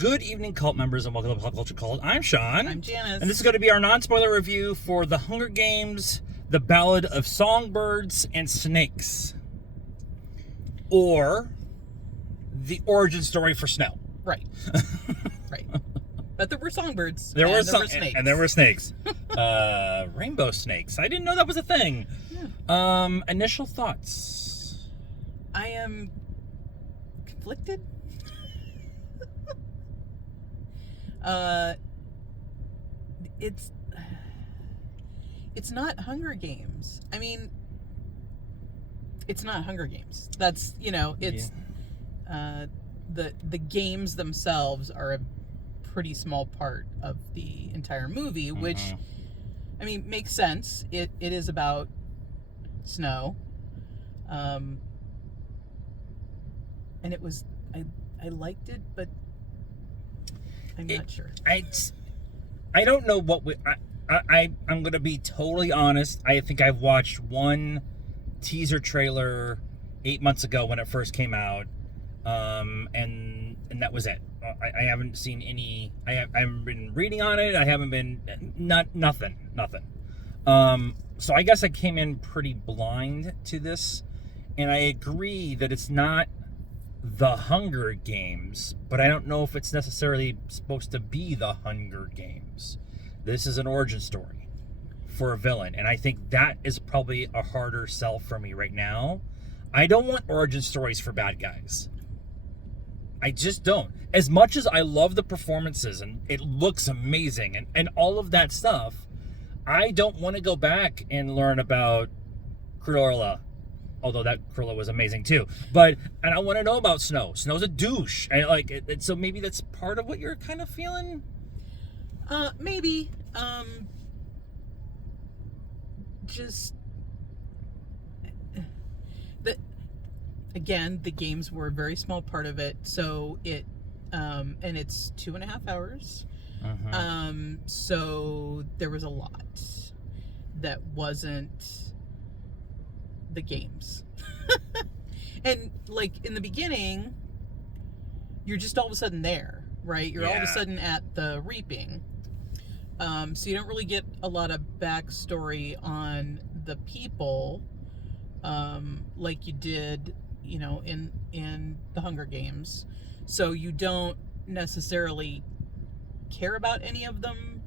Good evening, cult members, and welcome to Pop Culture Cult. I'm Sean. I'm Janice. And this is going to be our non-spoiler review for The Hunger Games, The Ballad of Songbirds and Snakes. Or the origin story for Snow. Right. Right. But there were songbirds. There were snakes. And there were snakes. Rainbow snakes. I didn't know that was a thing. Yeah. Initial thoughts. I am conflicted. It's not Hunger Games. I mean, it's not Hunger Games. That's, it's the games themselves are a pretty small part of the entire movie, which I mean makes sense. It is about Snow. And it was I liked it, but I'm not sure. I don't know what I'm going to be totally honest. I think I've watched one teaser trailer 8 months ago when it first came out, and that was it. I haven't seen any. I haven't been reading on it. I haven't been nothing. So I guess I came in pretty blind to this, and I agree that it's not The Hunger Games, but I don't know if it's necessarily supposed to be The Hunger Games. This is an origin story for a villain, and I think that is probably a harder sell for me right now. I don't want origin stories for bad guys. I just don't. As much as I love the performances and it looks amazing and all of that stuff, I don't want to go back and learn about Cruella. Although that Cruella was amazing too. And I want to know about Snow. Snow's a douche. I like it, so maybe that's part of what you're kind of feeling? Maybe. Just again, the games were a very small part of it, so it and it's 2.5 hours. So there was a lot that wasn't the games. And like in the beginning, you're just all of a sudden there, right? You're all of a sudden at the reaping. So you don't really get a lot of backstory on the people, like you did, in the Hunger Games. So you don't necessarily care about any of them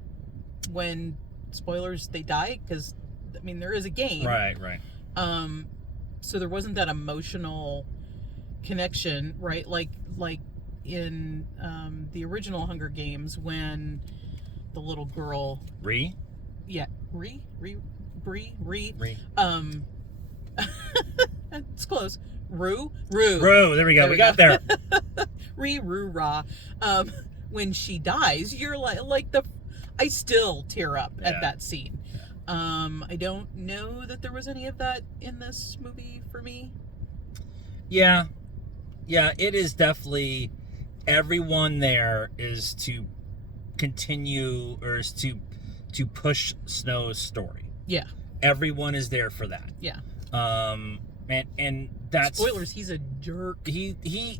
when, spoilers, they die, because I mean there is a game. Right. So there wasn't that emotional connection, right? Like in the original Hunger Games, when the little girl Bree. It's close. Rue. There we go. We got there. Rah. When she dies, you're I still tear up at that scene. I don't know that there was any of that in this movie for me. Yeah, it is definitely, everyone there is to continue, or is to push Snow's story. Yeah. Everyone is there for that. Yeah. And that's... Spoilers, he's a jerk. He's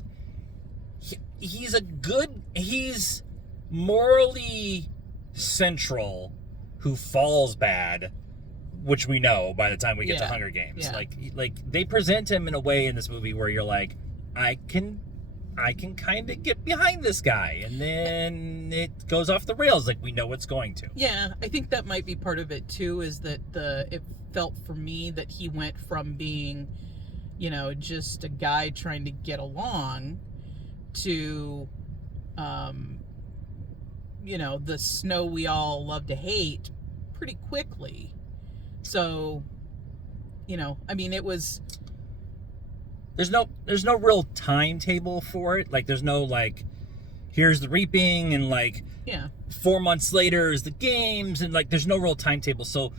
morally central who falls bad, which we know by the time we get to Hunger Games. Yeah. Like they present him in a way in this movie where you're like, I can kind of get behind this guy, and then it goes off the rails like we know it's going to. Yeah, I think that might be part of it too, is that it felt for me that he went from being, just a guy trying to get along to the Snow we all love to hate pretty quickly. So, I mean, it was... There's no real timetable for it. Like, there's no, here's the reaping, and, 4 months later is the games, and, there's no real timetable. So,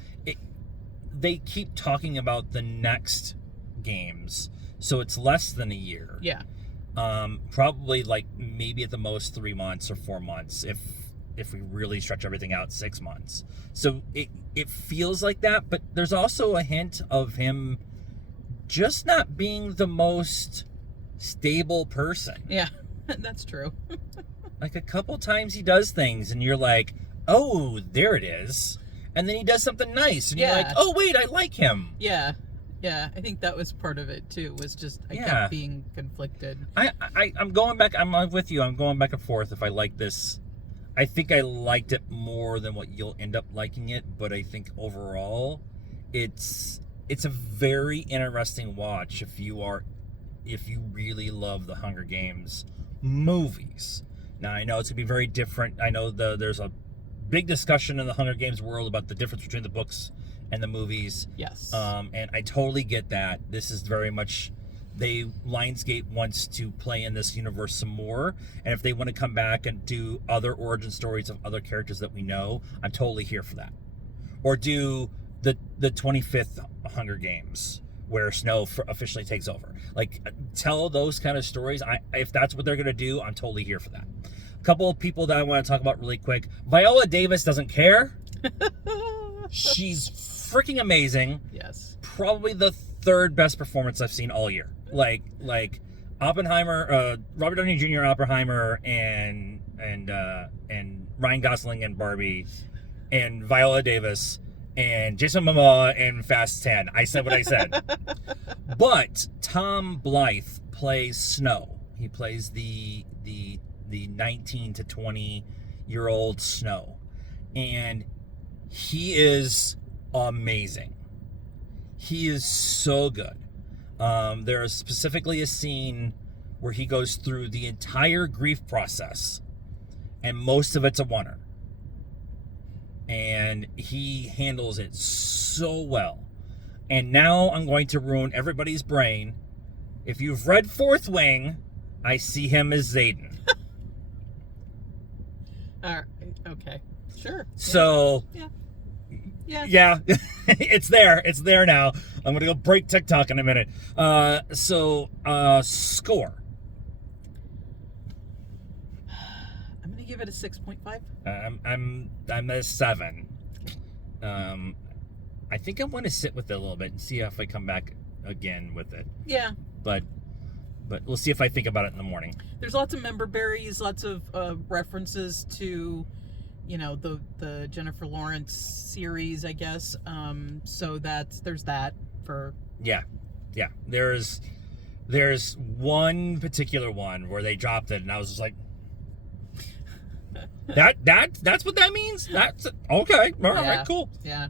they keep talking about the next games. So, it's less than a year. Yeah. Probably, maybe at the most 3 months or 4 months, if we really stretch everything out, 6 months. So, it feels like that, but there's also a hint of him just not being the most stable person. Yeah, that's true. Like a couple times he does things, and you're like, oh, there it is. And then he does something nice, and you're Yeah. like, oh, wait, I like him. Yeah. Yeah, I think that was part of it too. Was just I Yeah. kept being conflicted. I'm going back. I'm with you. I'm going back and forth. If I like this, I think I liked it more than what you'll end up liking it. But I think overall, it's a very interesting watch if you really love the Hunger Games movies. Now I know it's gonna be very different. I know there's a big discussion in the Hunger Games world about the difference between the books and the movies. Yes. And I totally get that. This is very much Lionsgate wants to play in this universe some more, and if they want to come back and do other origin stories of other characters that we know, I'm totally here for that. Or do the 25th Hunger Games where Snow officially takes over. Like, tell those kind of stories. If that's what they're gonna do, I'm totally here for that. A couple of people that I want to talk about really quick. Viola Davis doesn't care. She's freaking amazing. Yes. Probably the third best performance I've seen all year. Like Oppenheimer, Robert Downey Jr. Oppenheimer, and Ryan Gosling and Barbie, and Viola Davis, and Jason Momoa in Fast 10. I said what I said. But Tom Blythe plays Snow. He plays the 19 to 20-year-old Snow, and he is amazing. He is so good. There is specifically a scene where he goes through the entire grief process, and most of it's a oneer. And he handles it so well. And now I'm going to ruin everybody's brain. If you've read Fourth Wing, I see him as Xaden. Okay. Sure. So... Yeah, it's there. It's there now. I'm gonna go break TikTok in a minute. Score. I'm gonna give it a 6.5. I'm a 7. I think I want to sit with it a little bit and see if I come back again with it. Yeah. But we'll see if I think about it in the morning. There's lots of member berries, lots of references to, the Jennifer Lawrence series, I guess. So there's that for. Yeah. There's one particular one where they dropped it, and I was just like, that's what that means. That's okay. All right, cool. Yeah.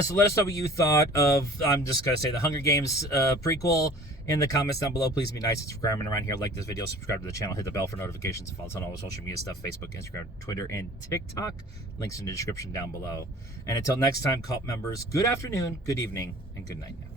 So let us know what you thought of. I'm just gonna say the Hunger Games prequel in the comments down below. Please be nice. It's requirement around here. Like this video, subscribe to the channel, hit the bell for notifications, follow us on all the social media stuff: Facebook, Instagram, Twitter, and TikTok. Links in the description down below. And until next time, cult members, good afternoon, good evening, and good night now.